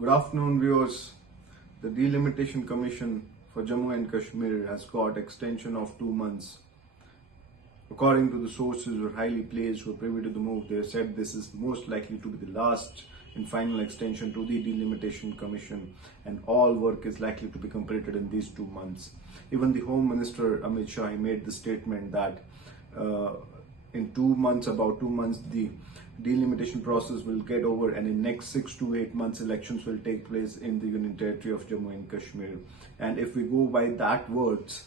Good afternoon, viewers. The Delimitation Commission for Jammu and Kashmir has got extension of 2 months. According to the sources who are highly placed who are privy to the move, they have said this is most likely to be the last and final extension to the Delimitation Commission, and all work is likely to be completed in these 2 months. Even the Home Minister Amit Shah made the statement that in 2 months, about 2 months, the delimitation process will get over, and in next 6 to 8 months elections will take place in the Union Territory of Jammu and Kashmir. And if we go by that words,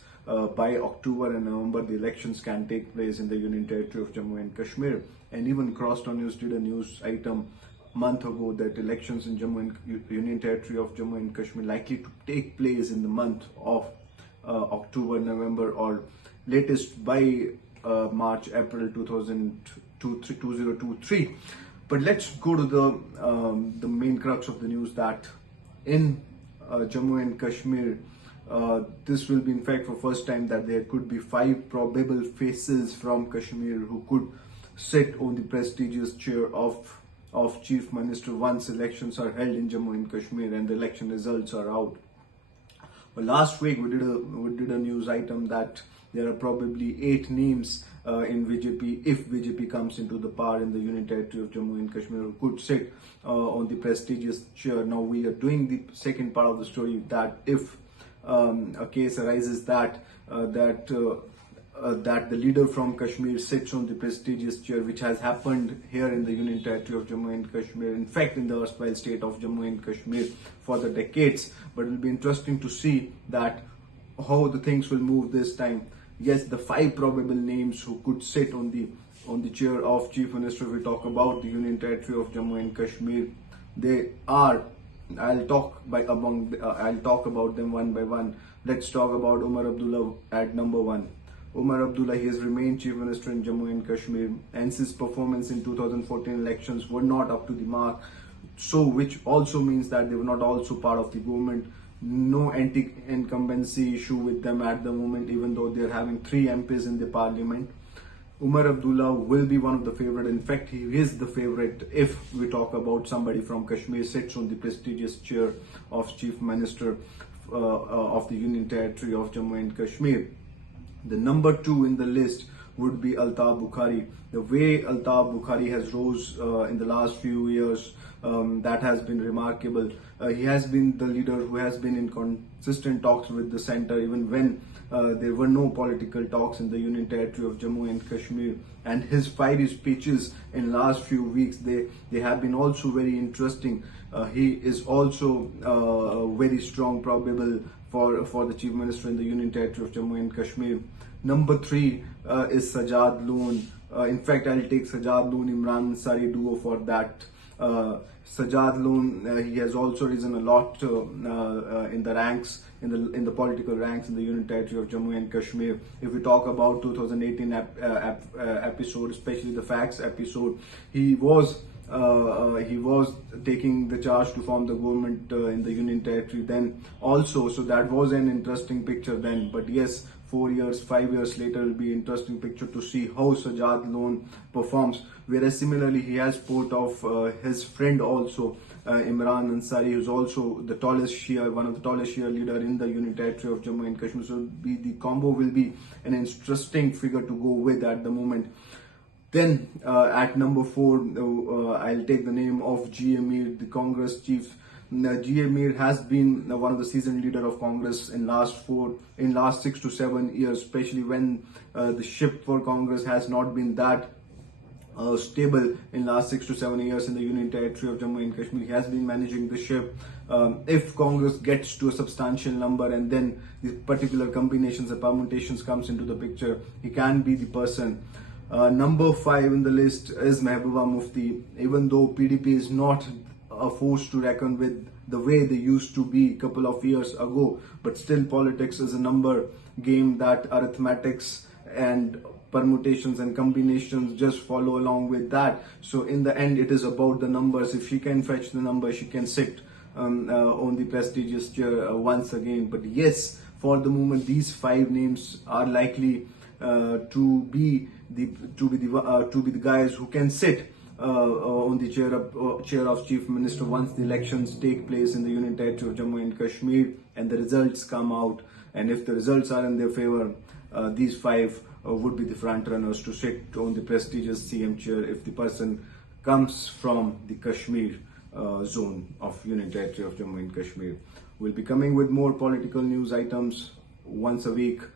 by October and November the elections can take place in the Union Territory of Jammu and Kashmir. And even Crosstown News did a news item a month ago that elections in Jammu and Union Territory of Jammu and Kashmir likely to take place in the month of October, November, or latest by March, April 2023. But let's go to the main crux of the news, that in Jammu and Kashmir, this will be in fact for first time that there could be 5 probable faces from Kashmir who could sit on the prestigious chair of Chief Minister once elections are held in Jammu and Kashmir and the election results are out. Well, last week we did a news item that there are probably 8 names in VJP, if VJP comes into the power in the Union Territory of Jammu and Kashmir, who could sit on the prestigious chair. Now we are doing the second part of the story, that if a case arises that the leader from Kashmir sits on the prestigious chair, which has happened here in the Union Territory of Jammu and Kashmir, in fact in the erstwhile state of Jammu and Kashmir for the decades. But it will be interesting to see that how the things will move this time. Yes, the 5 probable names who could sit on the chair of Chief Minister, if we talk about the Union Territory of Jammu and Kashmir, they are, I'll talk about them one by one. Let's talk about Umar Abdullah at number 1. Umar Abdullah, he has remained Chief Minister in Jammu and Kashmir, and his performance in 2014 elections were not up to the mark, so which also means that they were not also part of the government. No anti-incumbency issue with them at the moment, even though they are having 3 MPs in the parliament. Umar Abdullah will be one of the favorite. In fact, he is the favorite if we talk about somebody from Kashmir sits on the prestigious chair of Chief Minister of the Union Territory of Jammu and Kashmir. The number 2 in the list would be Altaf Bukhari. The way Altaf Bukhari has rose in the last few years, that has been remarkable. He has been the leader who has been in consistent talks with the centre, even when there were no political talks in the Union Territory of Jammu and Kashmir. And his fiery speeches in last few weeks, they have been also very interesting. He is also very strong probable for the Chief Minister in the Union Territory of Jammu and Kashmir. Number 3 is Sajjad Loon. In fact, I'll take Sajjad Loon, Imran Ansari duo for that. Sajjad Loon, he has also risen a lot in the ranks, in the political ranks in the Union Territory of Jammu and Kashmir. If we talk about 2018 episode, especially the facts episode, he was taking the charge to form the government in the Union Territory then also, so that was an interesting picture then. But yes, 4 years, 5 years later, it will be interesting picture to see how Sajjad Loon performs. Whereas similarly, he has put off his friend also, Imran Ansari, who's also the tallest Shia, one of the tallest Shia leader in the Union Territory of Jammu and Kashmir. So the combo will be an interesting figure to go with at the moment. Then at number 4, I'll take the name of G. Amir, the Congress chief. G. Amir has been one of the seasoned leader of Congress in last 6 to 7 years, especially when the ship for Congress has not been that stable in last 6 to 7 years in the Union Territory of Jammu and Kashmir. He has been managing the ship. If Congress gets to a substantial number and then the particular combinations and permutations comes into the picture, he can be the person. Number 5 in the list is Mehbooba Mufti. Even though PDP is not a force to reckon with the way they used to be a couple of years ago, but still politics is a number game, that arithmetics and permutations and combinations just follow along with that. So in the end, it is about the numbers. If she can fetch the number, she can sit on the prestigious chair once again. But yes, for the moment, these 5 names are likely to be the guys who can sit on the chair of Chief Minister once the elections take place in the Union Territory of Jammu and Kashmir and the results come out. And if the results are in their favor, these five would be the front runners to sit on the prestigious CM chair if the person comes from the Kashmir zone of Union Territory of Jammu and Kashmir. We'll be coming with more political news items once a week.